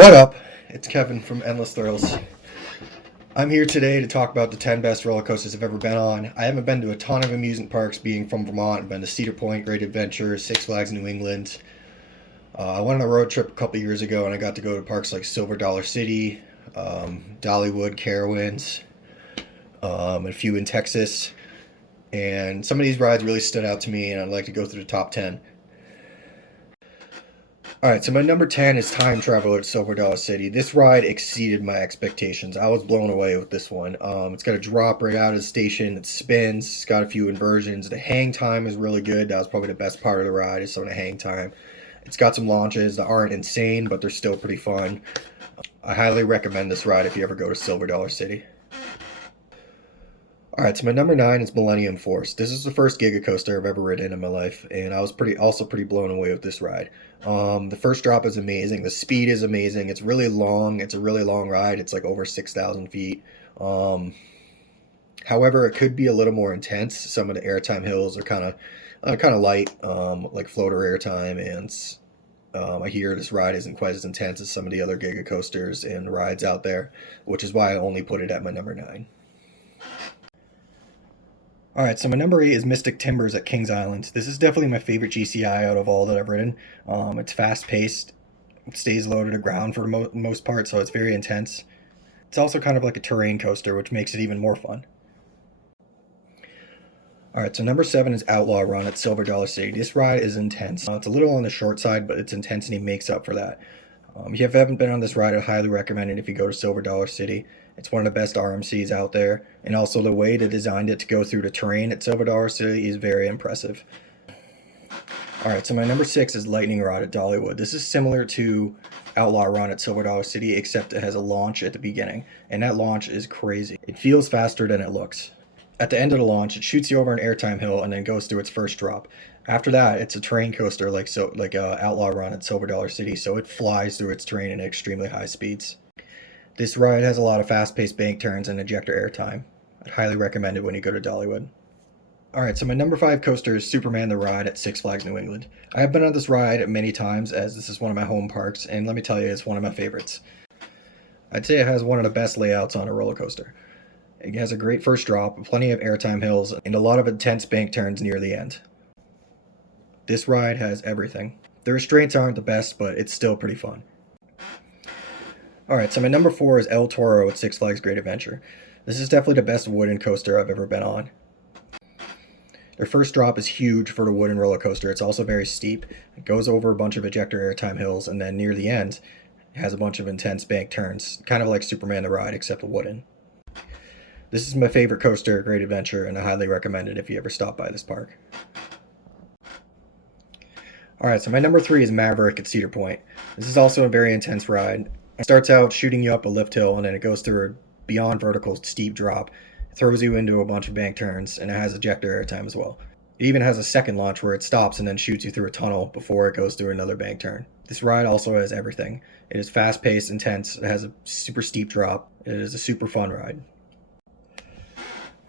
What up? It's Kevin from Endless Thrills. I'm here today to talk about the 10 best roller coasters I've ever been on. I haven't been to a ton of amusement parks being from Vermont. I've been to Cedar Point, Great Adventure, Six Flags New England. I went on a road trip a couple years ago and I got to go to parks like Silver Dollar City, Dollywood, Carowinds, a few in Texas. And some of these rides really stood out to me and I'd like to go through the top 10. Alright, so my number 10 is Time Traveler at Silver Dollar City. This ride exceeded my expectations. I was blown away with this one. It's got a drop right out of the station. It spins. It's got a few inversions. The hang time is really good. That was probably the best part of the ride, is some of the hang time. It's got some launches that aren't insane, but they're still pretty fun. I highly recommend this ride if you ever go to Silver Dollar City. Alright, so my number 9 is Millennium Force. This is the first Giga coaster I've ever ridden in my life, and I was pretty blown away with this ride. The first drop is amazing. The speed is amazing. It's really long. It's a really long ride. It's like over 6,000 feet. However, it could be a little more intense. Some of the airtime hills are kind of light, like floater airtime, and I hear this ride isn't quite as intense as some of the other Giga coasters and rides out there, which is why I only put it at my number 9. Alright, so my number 8 is Mystic Timbers at Kings Island. This is definitely my favorite GCI out of all that I've ridden. It's fast-paced, it stays low to the ground for the most part, so it's very intense. It's also kind of like a terrain coaster, which makes it even more fun. Alright, so number 7 is Outlaw Run at Silver Dollar City. This ride is intense. It's a little on the short side, but its intensity makes up for that. If you haven't been on this ride, I highly recommend it if you go to Silver Dollar City. It's one of the best RMCs out there, and also the way they designed it to go through the terrain at Silver Dollar City is very impressive. Alright, so my number 6 is Lightning Rod at Dollywood. This is similar to Outlaw Run at Silver Dollar City, except it has a launch at the beginning, and that launch is crazy. It feels faster than it looks. At the end of the launch, it shoots you over an airtime hill and then goes through its first drop. After that, it's a terrain coaster like Outlaw Run at Silver Dollar City, so it flies through its terrain at extremely high speeds. This ride has a lot of fast-paced bank turns and ejector airtime. I'd highly recommend it when you go to Dollywood. Alright, so my number 5 coaster is Superman the Ride at Six Flags New England. I have been on this ride many times, as this is one of my home parks, and let me tell you, it's one of my favorites. I'd say it has one of the best layouts on a roller coaster. It has a great first drop, plenty of airtime hills, and a lot of intense bank turns near the end. This ride has everything. The restraints aren't the best, but it's still pretty fun. Alright, so my number 4 is El Toro at Six Flags Great Adventure. This is definitely the best wooden coaster I've ever been on. Their first drop is huge for the wooden roller coaster. It's also very steep. It goes over a bunch of ejector airtime hills, and then near the end, it has a bunch of intense bank turns, kind of like Superman the Ride, except wooden. This is my favorite coaster at Great Adventure, and I highly recommend it if you ever stop by this park. Alright, so my number 3 is Maverick at Cedar Point. This is also a very intense ride. It starts out shooting you up a lift hill, and then it goes through a beyond vertical steep drop. It throws you into a bunch of bank turns, and it has ejector airtime as well. It even has a second launch where it stops and then shoots you through a tunnel before it goes through another bank turn. This ride also has everything. It is fast-paced, intense, it has a super steep drop. It is a super fun ride.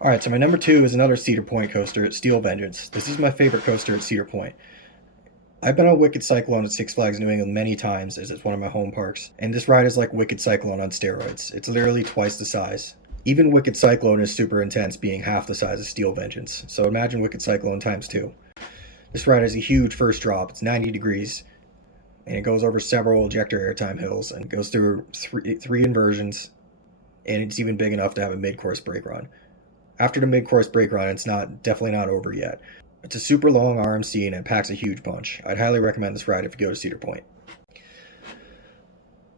Alright, so my number 2 is another Cedar Point coaster at Steel Vengeance. This is my favorite coaster at Cedar Point. I've been on Wicked Cyclone at Six Flags New England many times, as it's one of my home parks, and this ride is like Wicked Cyclone on steroids. It's literally twice the size. Even Wicked Cyclone is super intense, being half the size of Steel Vengeance, so imagine Wicked Cyclone times 2. This ride has a huge first drop, it's 90 degrees, and it goes over several ejector airtime hills, and goes through three inversions, and it's even big enough to have a mid-course brake run. After the mid-course brake run, it's definitely not over yet. It's a super long RMC and it packs a huge punch. I'd highly recommend this ride if you go to Cedar Point.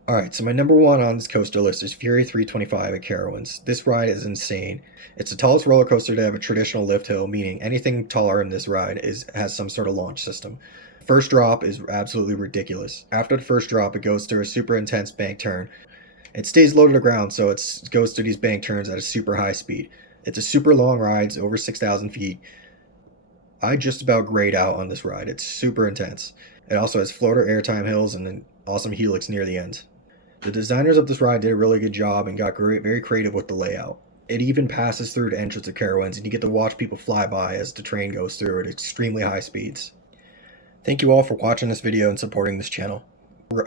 Alright, so my number 1 on this coaster list is Fury 325 at Carowinds. This ride is insane. It's the tallest roller coaster to have a traditional lift hill, meaning anything taller in this ride has some sort of launch system. First drop is absolutely ridiculous. After the first drop, it goes through a super intense bank turn. It stays low to the ground, so it goes through these bank turns at a super high speed. It's a super long ride, it's over 6,000 feet. I just about grayed out on this ride. It's super intense. It also has floater airtime hills and an awesome helix near the end. The designers of this ride did a really good job and got very creative with the layout. It even passes through the entrance of Carowinds, and you get to watch people fly by as the train goes through at extremely high speeds. Thank you all for watching this video and supporting this channel.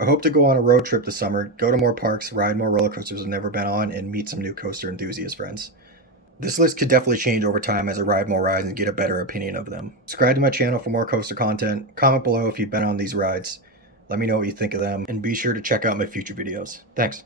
I hope to go on a road trip this summer, go to more parks, ride more roller coasters I've never been on, and meet some new coaster enthusiast friends. This list could definitely change over time as I ride more rides and get a better opinion of them. Subscribe to my channel for more coaster content, comment below if you've been on these rides, let me know what you think of them, and be sure to check out my future videos. Thanks.